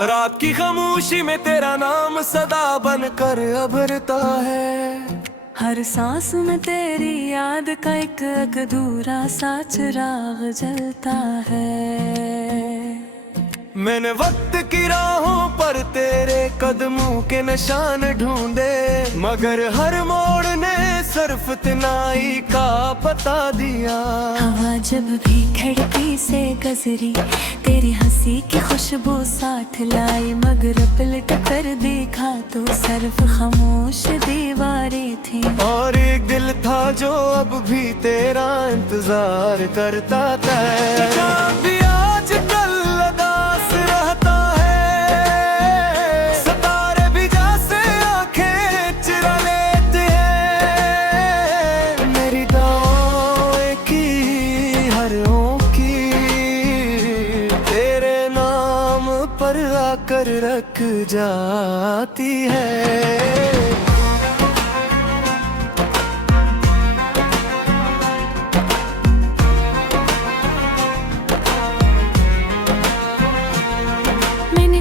रात की खामोशी में तेरा नाम सदा बनकर अभरता है। हर सांस में तेरी याद का एक अधूरा सा चिराग जलता है। मैंने वक्त की राहों पर तेरे कदमों के निशान ढूंढे, मगर हर मोड़ ने सिर्फ तिनाई का बता दिया। हवा जब भी खिड़की से गुजरी तेरी हंसी की खुशबू साथ लाई, मगर पलट कर देखा तो सिर्फ खामोश दीवारें थी। और एक दिल था जो अब भी तेरा इंतजार करता था। भी आज कल अदास रहता है, सितारे भी जैसे आंखें चुरा लेते हैं। मेरी दुआएं की हर की तेरे नाम पर आकर रख जाती है।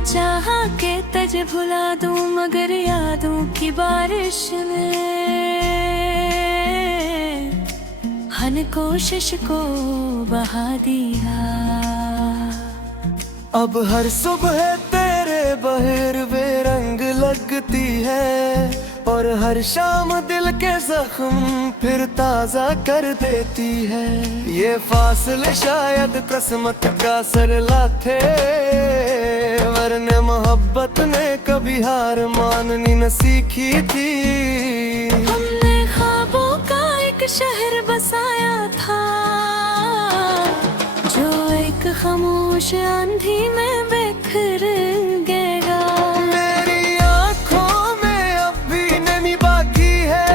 चाहा के तज भुला दूं, मगर यादों की बारिश ने हन कोशिश को बहा दिया। अब हर सुबह तेरे बहिर बेरंग लगती है, और हर शाम दिल के जख्म फिर ताजा कर देती है। ये फासले शायद किस्मत का सरला थे, वरने मोहब्बत ने कभी हार माननी न सीखी थी। हमने ख्वाबों का एक शहर बसाया था, जो एक खामोश आंधी में बिखर गया। मेरी आंखों में अब भी नमी बाकी है,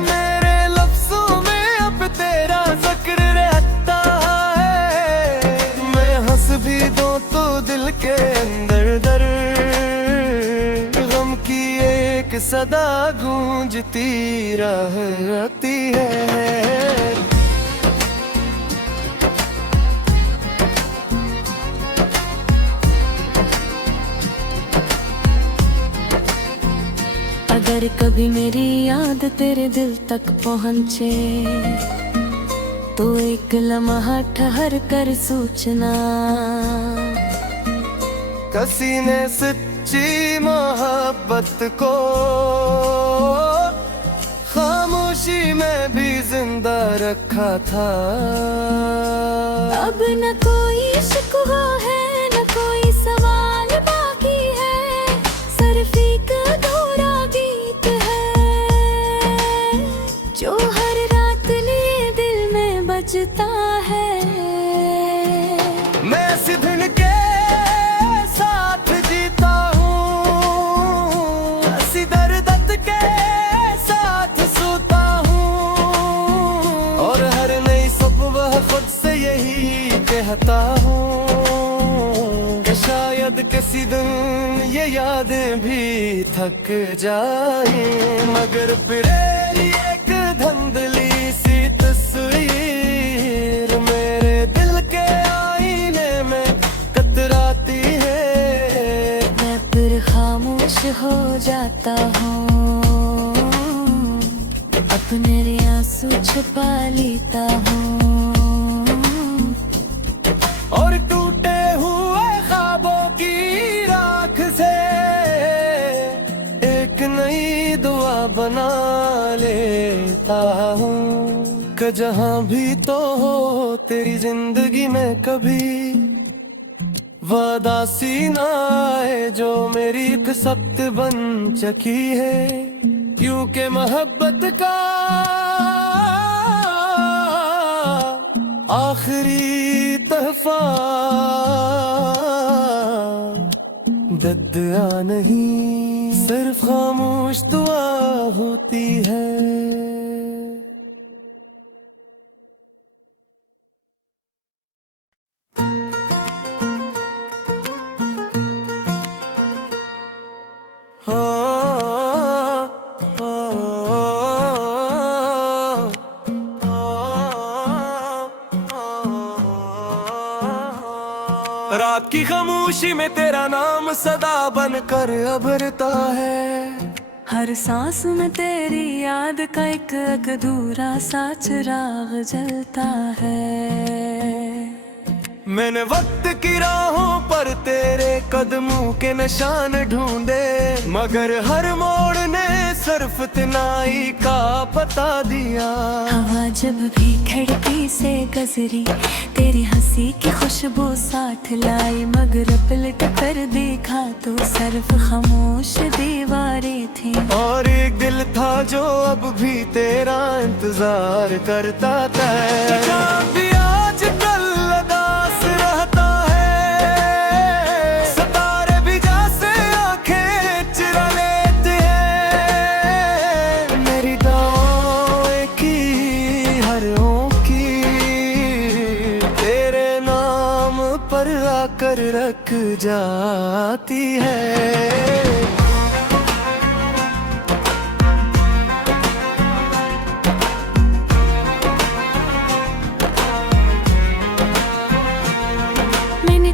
मेरे लफ्जों में अब तेरा जिक्र रहता है। मैं हंस भी दूं तो दिल के अंदर दर्द गम की एक सदा गूंजती रहती है। अगर कभी मेरी याद तेरे दिल तक पहुँचे, तो एक लम्हा ठहर कर सोचना। किसी ने सच्ची मोहब्बत को खामोशी में भी जिंदा रखा था। अब न कोई शिकवा है, न कोई सवाल बाकी है, सिर्फ एक अधूरा गीत है जो हर रात लिए दिल में बजता है। मैं सिधन के साथ जीता हूँ, हंसी दर्द के साथ सोता हूँ, और हर नई सुबह खुद से यही कहता हूँ कि शायद किसी दिन ये यादें भी थक जाए, मगर फिर एक धुंधली सी तस्वीर मेरे दिल के आईने में कतराती है। मैं फिर खामोश हो जाता हूँ, अपने आंसू छुपा लेता हूँ, और टूटे हुए ख्वाबों की राख से एक नई दुआ बना लेता हूँ कि जहाँ भी तो हो तेरी जिंदगी में कभी वादा सी ना आए जो मेरी एक सख्त बन चकी है। क्योंकि मोहब्बत का आखिरी तहफा बद्दुआ नहीं, सिर्फ खामोश दुआ होती है। रात की खामोशी में तेरा नाम सदा बनकर अभरता है। हर सांस में तेरी याद का एक अधूरा सा चिराग जलता है। मैंने वक्त की राहों पर तेरे कदमों के निशान ढूंढे, मगर हर मोड़ ने सिर्फ तिनाई का पता दिया। हवा जब भी खिड़की से गुजरी तेरी हंसी की खुशबू साथ लाई, मगर पलट कर देखा तो सिर्फ खामोश दीवारें थी। और एक दिल था जो अब भी तेरा इंतजार करता था। भी आज कल उदास रहता है, सितारे भी जैसे आंखें चुरा लेते हैं। मेरी दुआएं की हरों की तेरे नाम पर आकर रख जाती है।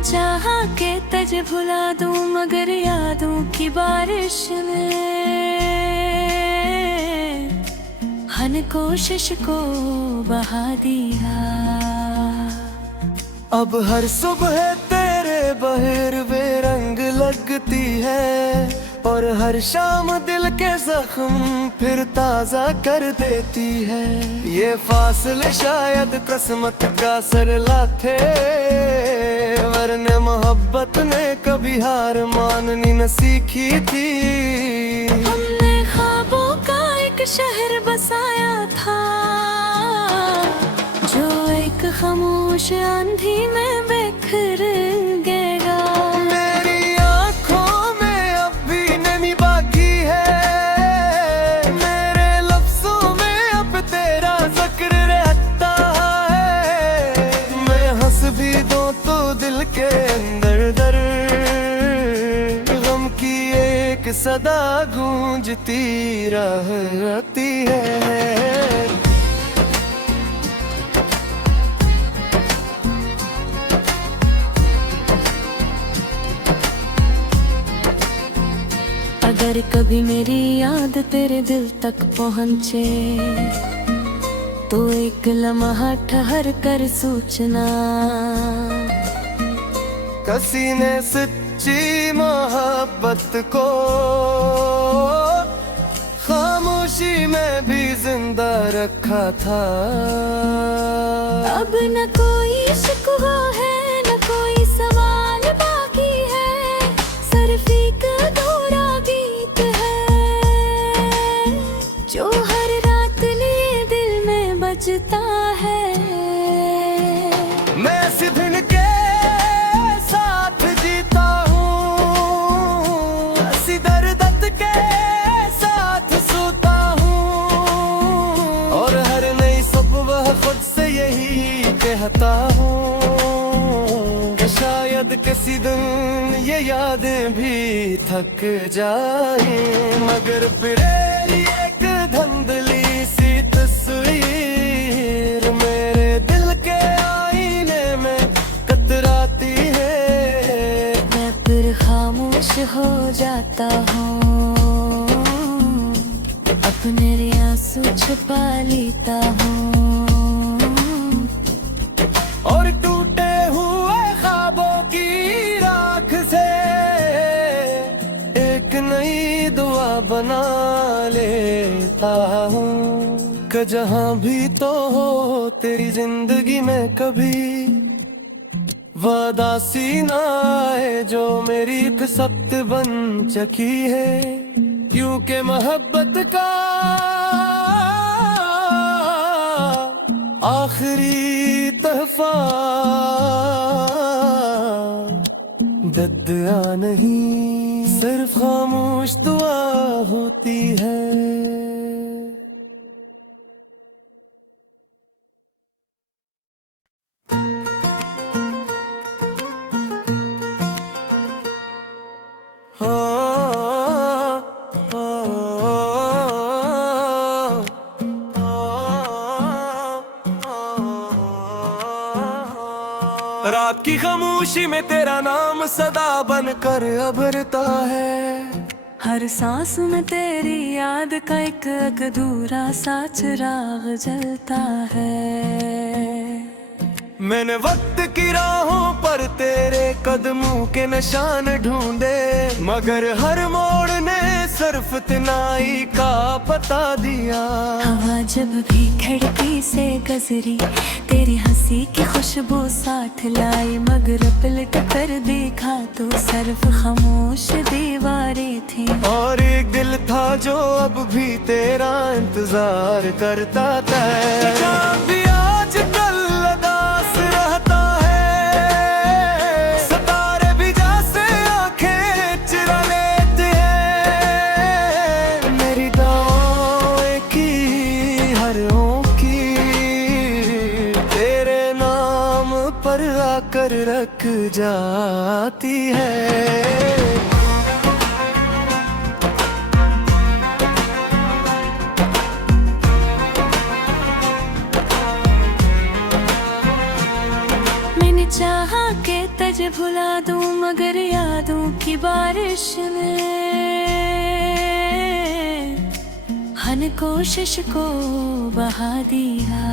चाहा के तज भुला दूं, मगर यादों की बारिश में हन कोशिश को बहा दिया। अब हर सुबह तेरे बहिरवे रंग लगती है, और हर शाम दिल के जख्म फिर ताजा कर देती है। ये फासले शायद किस्मत का सरला थे, वरने मोहब्बत ने कभी हार माननी न सीखी थी। हमने ख्वाबों का एक शहर बसाया था, जो एक खामोश आंधी में बिखर गया। मेरी आंखों में अब भी नमी बाकी है, मेरे लफ्जों में अब तेरा जिक्र रहता है। मैं हंस भी दूं तो दिल के अंदर दर्द गम की एक सदा गूंजती रहती है। अगर कभी मेरी याद तेरे दिल तक पहुँचे, तो एक लम्हा ठहर कर सोचना। किसी ने सच्ची मोहब्बत को खामोशी में भी जिंदा रखा था। अब न कोई शिकवा है, न कोई सवाल बाकी है, सिर्फ एक अधूरा गीत है, जो हर रात लिए दिल में बजता है। मैं सिधन के साथ जीता हूँ, हंसी दर्द के साथ सोता हूँ, और हर नई सुबह खुद से यही कहता हूँ कि शायद किसी दिन ये यादें भी थक जाए, मगर फिर एक धुंधली सी तस्वीर मेरे दिल के आईने में कतराती है। मैं फिर खामोश हो जाता हूँ, अपने आंसू छुपा लेता हूँ, और टूटे हुए ख्वाबों की राख से एक नई दुआ बना लेता हूँ कि जहाँ भी तो हो तेरी जिंदगी में कभी वादा सी ना आए जो मेरी एक सख्त बन चकी है। क्योंकि मोहब्बत का आखिरी तहफा दद्या नहीं, सिर्फ खामोश दुआ होती है। रात की खामोशी खामोशी में तेरा नाम सदा बनकर अभरता है। हर सांस में तेरी याद का एक अधूरा सा चिराग जलता है। मैंने वक्त की राहों पर तेरे कदमों के निशान ढूंढे, मगर हर मोड़ ने सिर्फ तनाई का पता दिया। हवा जब भी खिड़की से गुजरी तेरी हंसी की खुशबू साथ लाई, मगर पलट कर देखा तो सिर्फ खामोश दीवारें थी। और एक दिल था जो अब भी तेरा इंतजार करता था। जहाँ भी आज कल उदास रहता है, सितारे भी जैसे आंखें चुरा लेते हैं। मेरी दुआएं की हरों की तेरे नाम पर आकर रख जाती है। चाहा के तुझे भुला दूं, मगर यादों की बारिश में हर कोशिश को बहा दिया।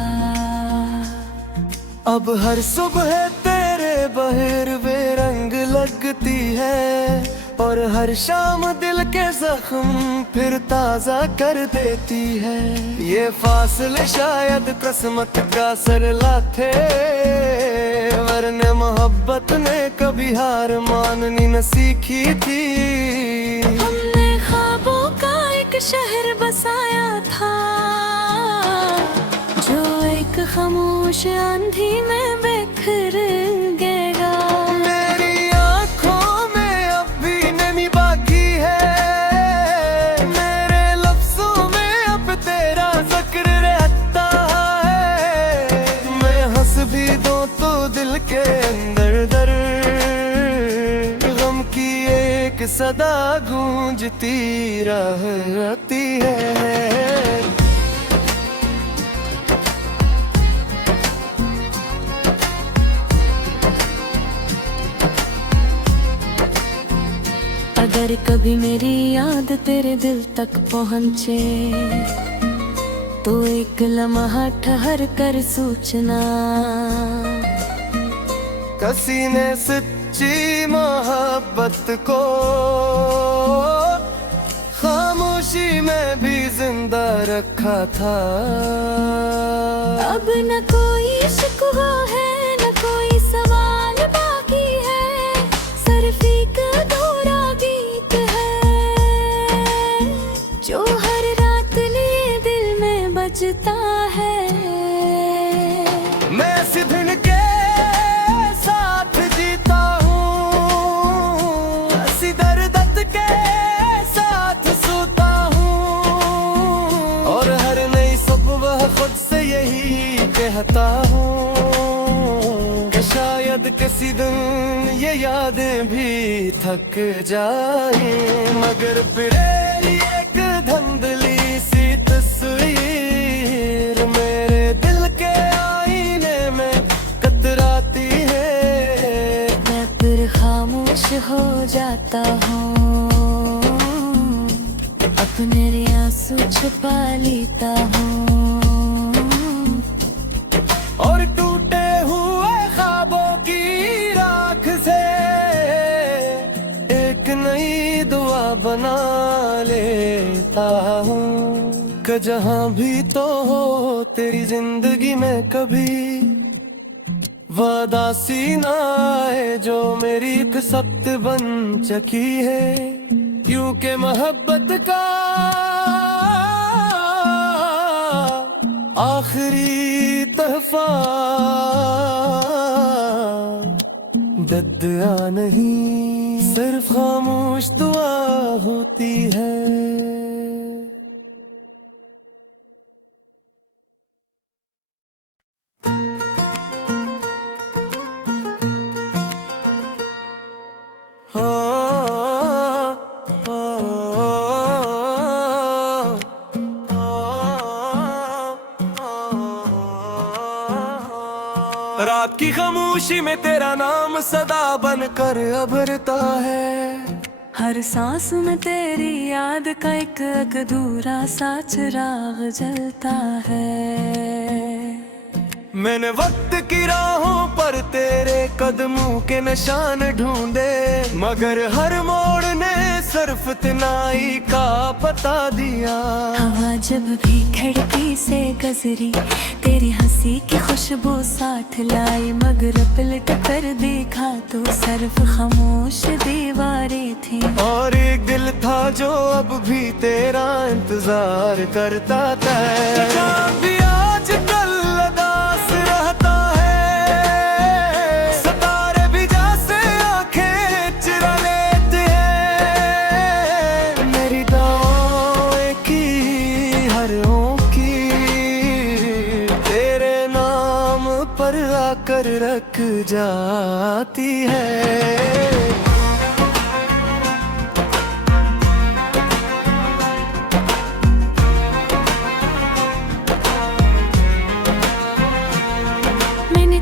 अब हर सुबह तेरे बहिरवे रंग लगती है, और हर शाम दिल के जख्म फिर ताजा कर देती है। ये फासले शायद किस्मत का सरला थे, वरने मोहब्बत ने कभी हार माननी न सीखी थी। हमने ख्वाबों का एक शहर बसाया था, जो एक खामोश आंधी में बिखर गया। मेरी आंखों में अब भी नमी बाकी है, मेरे लफ्जों में अब तेरा जिक्र रहता है। मैं हंस भी दूं तो दिल के अंदर दर्द गम की एक सदा गूंजती रहती है। अगर कभी मेरी याद तेरे दिल तक पहुँचे, तो एक लम्हा ठहर कर सोचना। किसी ने सच्ची मोहब्बत को खामोशी में भी जिंदा रखा था। अब न कोई शिकवा है, न कोई सवाल बाकी है, सिर्फ एक अधूरा गीत है, जो हर रात लिए दिल में बजता है। मैं सिधन के साथ जीता हूँ, हंसी दर्द के साथ सोता हूँ, और हर नई सुबह खुद से यही कहता हूँ कि शायद किसी दिन ये यादें भी थक जाए, मगर फिर एक धुंधली सी तस्वीर मेरे दिल के आईने में कतराती है। मैं फिर खामोश हो जाता हूँ, अपने आंसू छुपा लेता हूँ, और टूटे हुए ख्वाबों की राख से एक नई दुआ बना लेता हूँ कि जहाँ भी तो हो तेरी जिंदगी में कभी वादा सी ना आए जो मेरी एक सख्त बन चकी है। यूं के मोहब्बत का आखिरी तहफा बद्दुआ नहीं, सिर्फ खामोश दुआ होती है। रात की खामोश खामोशी में तेरा नाम सदा बनकर अभरता है। हर सांस में तेरी याद का एक अधूरा सा चिराग जलता है। मैंने वक्त की राहों पर तेरे कदमों के निशान ढूंढे, मगर हर मोड़ ने सिर्फ तिनाई का पता दिया। हवा जब भी खिड़की से गुजरी तेरी हंसी की खुशबू साथ लाई, मगर पलट कर देखा तो सिर्फ खामोश दीवारें थी। और एक दिल था जो अब भी तेरा इंतजार करता था। भी आज कल उदास रहता है, सितारे भी जैसे आंखें चुरा लेते हैं। मेरी दुआएं की हरों की तेरे नाम पर आकर रख जाती है।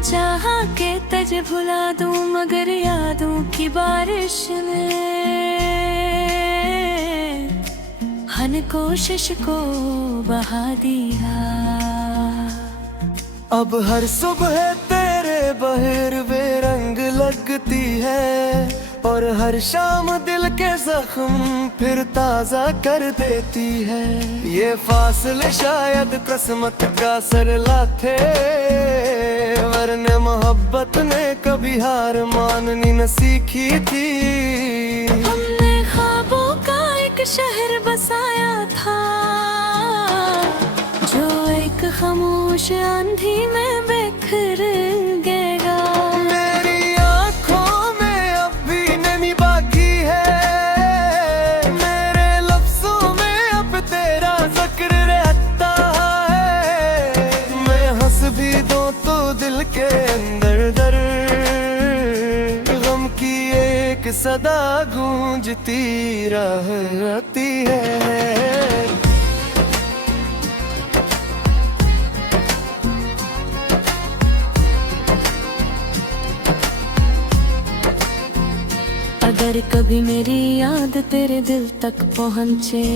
चाहा के तज भुला दूं, मगर यादों की बारिश में हन कोशिश को बहा दिया। अब हर सुबह तेरे बहिरवे रंग लगती है, और हर शाम दिल के जख्म फिर ताजा कर देती है। ये फासले शायद किस्मत का सरला थे, वरने मोहब्बत ने कभी हार माननी न सीखी थी। हमने ख्वाबों का एक शहर बसाया था, जो एक खामोश आंधी में बिखर गया। मेरी आंखों में अब भी नमी बाकी है, मेरे लफ्जों में अब तेरा जिक्र रहता है। मैं हंस भी दूं तो दिल के अंदर दर्द गम की एक सदा गूंजती रहती है। अगर कभी मेरी याद तेरे दिल तक पहुँचे,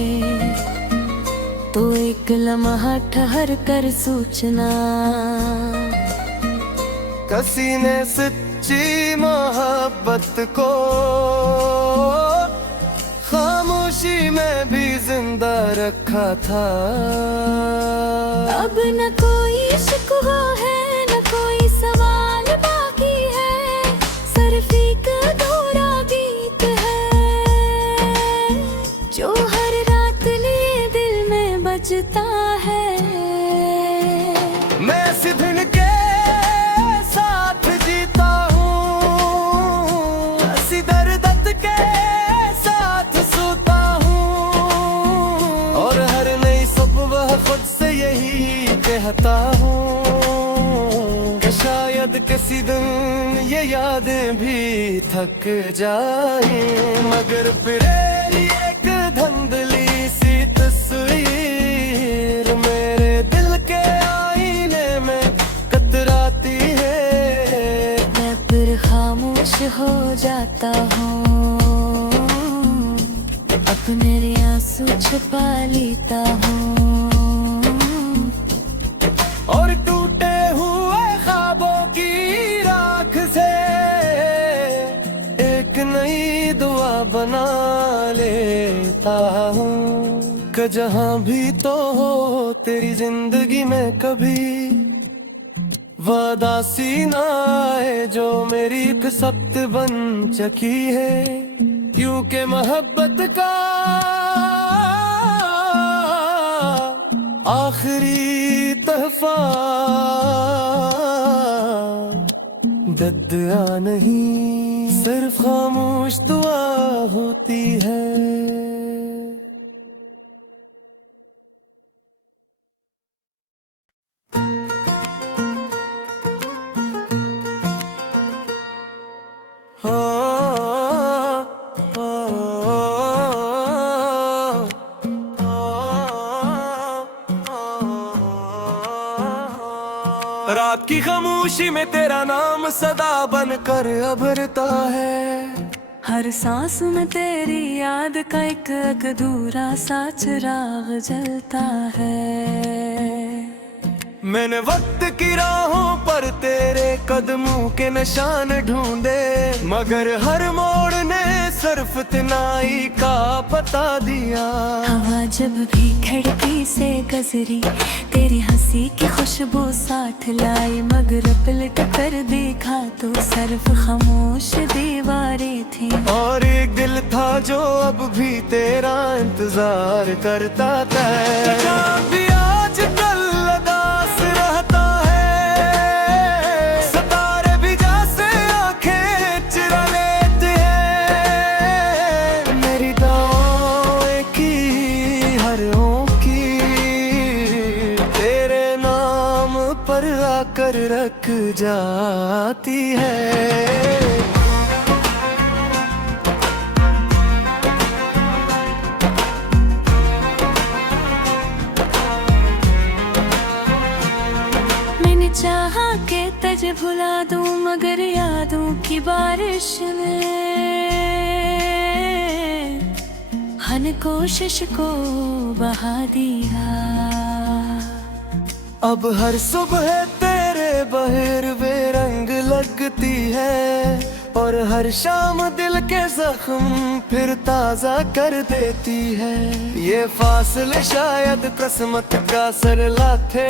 तो एक लम्हा ठहर कर सोचना। किसी ने सच्ची मोहब्बत को खामोशी में भी जिंदा रखा था। अब न कोई शिकवा है, न कोई सवाल बाकी है, सिर्फ एक अधूरा गीत है, जो हर रात लिए दिल में बजता है। मैं सिद्धन के साथ जीता हूँ, हंसी दर्द के साथ सोता हूँ, और हर नई सुबह खुद से यही कहता हूँ कि शायद किसी दिन ये यादें भी थक जाए, मगर फिर एक धुंधली सी तस्वीर मेरे दिल के आईने में कतराती है। मैं फिर खामोश हो जाता हूँ, अपने आंसू छुपा लेता हूँ, और टूटे हुए ख्वाबों की राख से एक नई दुआ बना लेता हूँ कि जहाँ भी तो हो तेरी जिंदगी में कभी वादासी ना आए जो मेरी किस्मत बन चकी है। यूं के मोहब्बत का आखिरी तहफा बद्दुआ नहीं, सिर्फ खामोश दुआ होती है। रात की खामोश खामोशी में तेरा नाम सदा बनकर अभरता है। हर सांस में तेरी याद का एक अधूरा सा चिराग जलता है। मैंने वक्त की राहों पर तेरे कदमों के निशान ढूंढे, मगर हर मोड़ ने सिर्फ तिनाई का पता दिया। हवा जब भी खिड़की से गुजरी तेरी हंसी की खुशबू साथ लाई, मगर पलट कर देखा तो सिर्फ खामोश दीवारें थी। और एक दिल था जो अब भी तेरा इंतजार करता था। भी आज कल अदास रहता है, सितारे भी जैसे आंखें चुरा लेते हैं। मेरी दुआएं की हरों की तेरे नाम पर आकर रख जाती है। चाहा के तज भुला दूं, मगर यादों की बारिश ने हन कोशिश को बहा दिया। अब हर सुबह तेरे बहिरवे रंग लगती है, और हर शाम दिल के जख्म फिर ताजा कर देती है। ये फासले शायद किस्मत का सरला थे,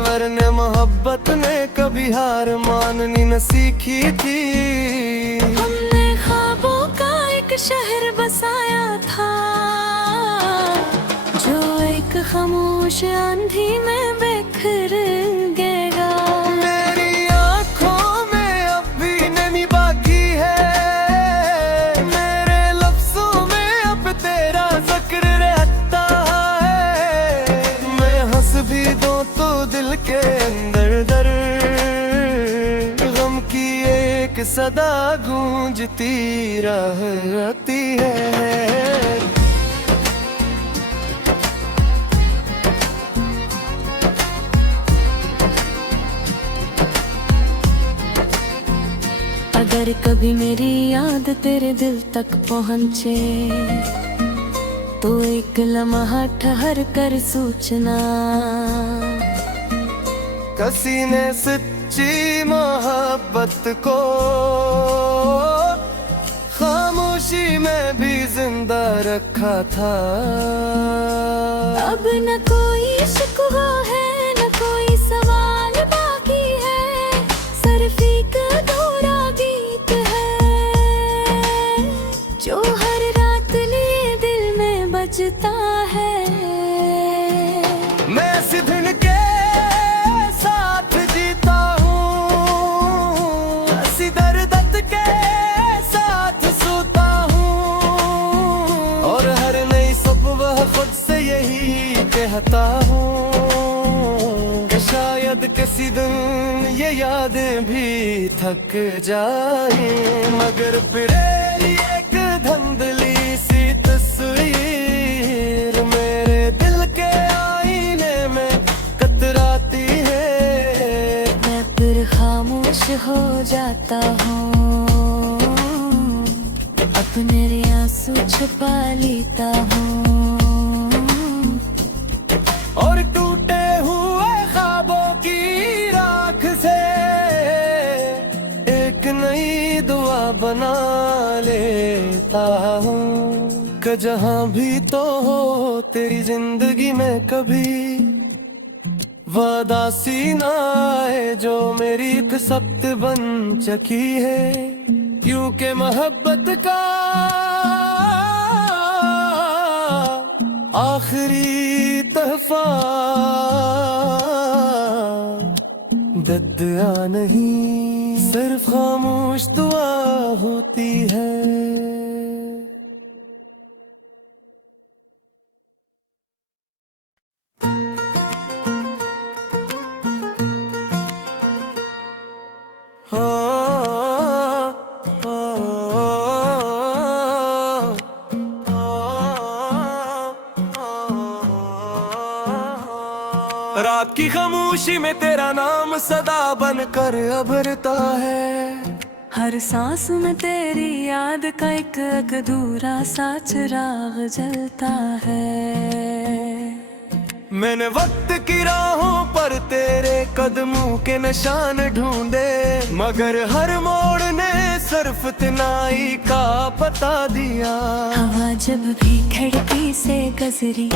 वरने मोहब्बत ने कभी हार माननी न सीखी थी। हमने ख्वाबों का एक शहर बसाया था, जो एक खामोश आंधी में बिखर गया। मेरी आंखों में अब भी नमी बाकी है, मेरे लफ्जों में अब तेरा जिक्र रहता है। मैं हंस भी दूं तो दिल के अंदर दर्द गम की एक सदा गूंजती रहती है। अगर कभी मेरी याद तेरे दिल तक पहुँचे, तो एक लम्हा ठहर कर सोचना। किसी ने सच्ची मोहब्बत को खामोशी में भी जिंदा रखा था। अब न कोई शिकवा है, न कोई सवाल बाकी है, सिर्फ एक अधूरा गीत है, जो हर रात लिए दिल में बजता है। मैं सिद्धन के साथ जीता हूँ, हंसी दर्द के साथ सोता हूँ, और हर नई सुबह खुद से यही कहता हूँ कि शायद किसी दिन ये यादें भी थक जाए, मगर फिर एक धुंधली सी तस्वीर मेरे दिल के आईने में कतराती है। मैं फिर खामोश हो जाता हूँ, अपने आंसू छुपा लेता हूँ, और टूटे हुए ख्वाबों की राख से एक नई दुआ बना लेता हूँ कि जहाँ भी तो हो तेरी जिंदगी में कभी वादा सी ना आए जो मेरी एक सख्त बन चकी है। क्योंकि मोहब्बत का आखिरी तहफा दद्या नहीं, सिर्फ खामोश दुआ होती है। रात की खामोशी में तेरा नाम सदा बनकर अभरता है। हर सांस में तेरी याद का एक अधूरा सा चिराग जलता है। मैंने वक्त की राहों पर तेरे कदमों के निशान ढूंढे, मगर हर मोड़ ने सिर्फ तिनाई का पता दिया। हवा जब भी खिड़की से गुजरी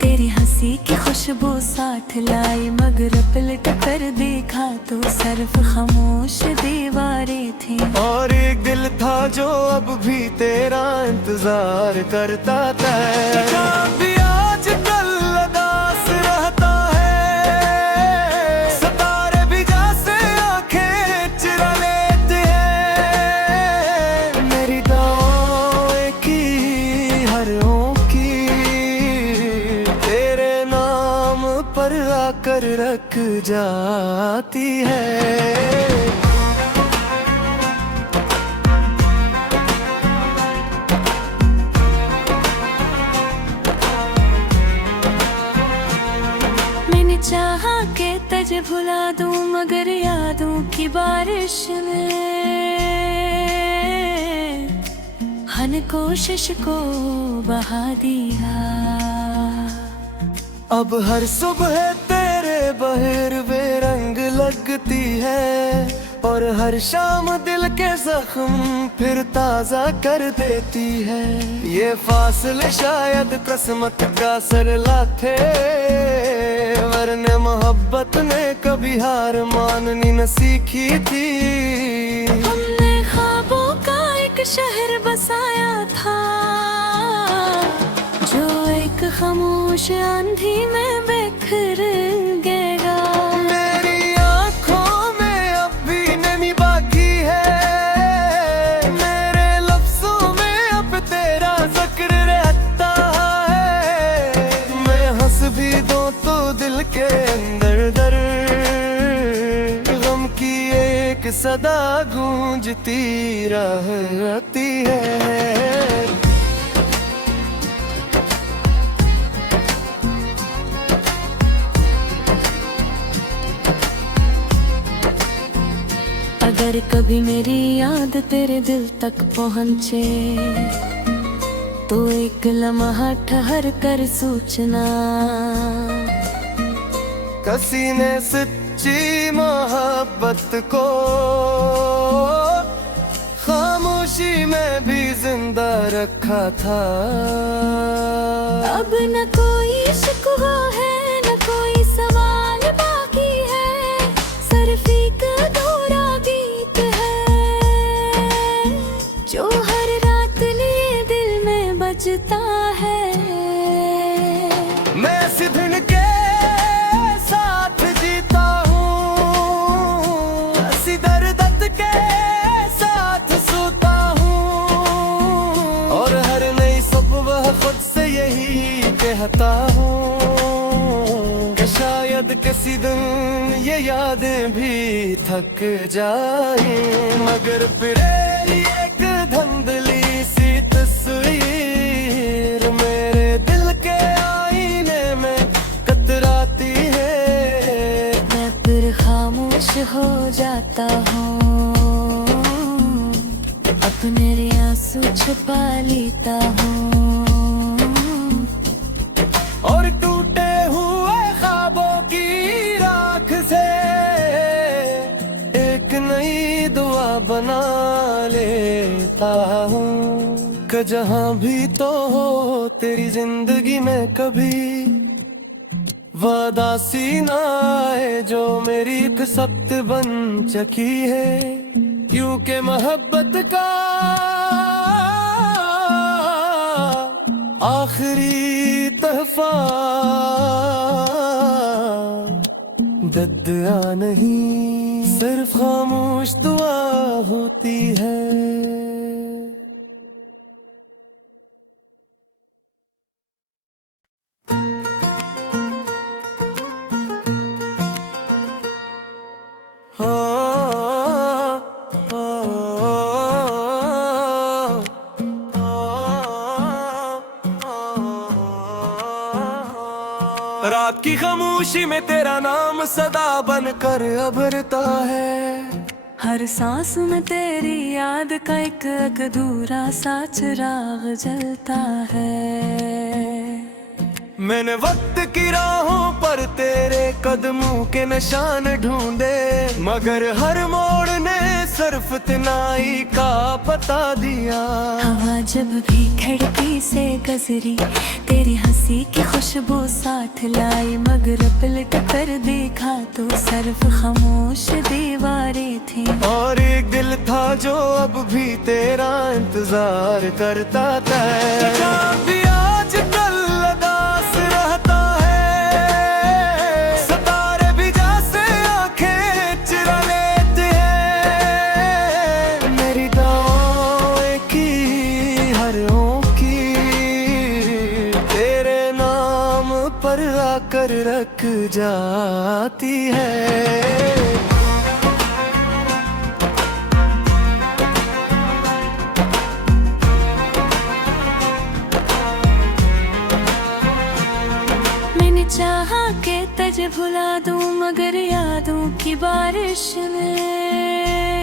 तेरी हंसी की खुशबू साथ लाई, मगर पलट कर देखा तो सिर्फ खामोश दीवारें थी। और एक दिल था जो अब भी तेरा इंतजार करता था। भी आज कल उदास रहता है, सितारे भी जैसे आंखें चुरा लेते हैं। मेरी दुआएं की हरों की तेरे नाम पर आकर रख जाती है। चाहा के तुझे भुला दूं, मगर यादों की बारिश में हन कोशिश को बहा दिया। अब हर सुबह तेरे बहिरवे रंग लगती है, और हर शाम दिल के जख्म फिर ताजा कर देती है। ये फासले शायद किस्मत का सरला थे, वरने मोहब्बत ने कभी हार माननी न सीखी थी। हमने ख्वाबों का एक शहर बसाया था, जो एक खामोश आंधी में बिखर गया। मेरी आंखों में अब भी नमी बाकी है, मेरे लफ्जों में अब तेरा जिक्र रहता है। मैं हंस भी दूं तो दिल के अंदर दर्द गम की एक सदा गूंजती रहती है। अगर कभी मेरी याद तेरे दिल तक पहुँचे, तो एक लम्हा ठहर कर सोचना। किसी ने सच्ची मोहब्बत को खामोशी में भी जिंदा रखा था। अब न कोई शिकवा है, न कोई सवाल बाकी है, सिर्फ एक अधूरा गीत है, जो हर रात लिए दिल में बजता है। मैं सिधन के साथ जीता हूँ, हंसी दर्द के साथ सोता हूँ, और हर नई सुबह खुद से यही कहता हूँ कि शायद किसी दिन ये यादें भी थक जाए, मगर फिर एक धुंधली सी तस्वीर मेरे दिल के आईने में कतराती है। मैं फिर खामोश हो जाता हूँ, अपने आंसू छुपा लेता हूँ, और टूटे हुए ख्वाबों की राख से एक नई दुआ बना लेता हूँ कि जहाँ भी तो हो तेरी जिंदगी में कभी वादा सी ना आए जो मेरी एक सख्त बन चकी है। यूं के मोहब्बत का आखिरी तहफा दद्या नहीं, सिर्फ खामोश दुआ होती है। रात की खामोशी में तेरा नाम सदा बनकर अभरता है। हर सांस में तेरी याद का एक अधूरा सा चिराग जलता है। मैंने वक्त की राहों पर तेरे कदमों के निशान ढूंढे, मगर हर मोड़ ने सिर्फ तनाई का पता दिया। हवा जब भी खिड़की से गुजरी तेरी हंसी की खुशबू साथ लाई, मगर पलट कर देखा तो सिर्फ खामोश दीवारें थी। और एक दिल था जो अब भी तेरा इंतजार करता था। चाँद भी आजकल उदास रहता है, सितारे भी जैसे आंखें चुरा लेते हैं। मेरी दुआएं की हरों की तेरे नाम पर आकर रख जाती है। चाहा के तुझे भुला दूं, मगर यादों की बारिश में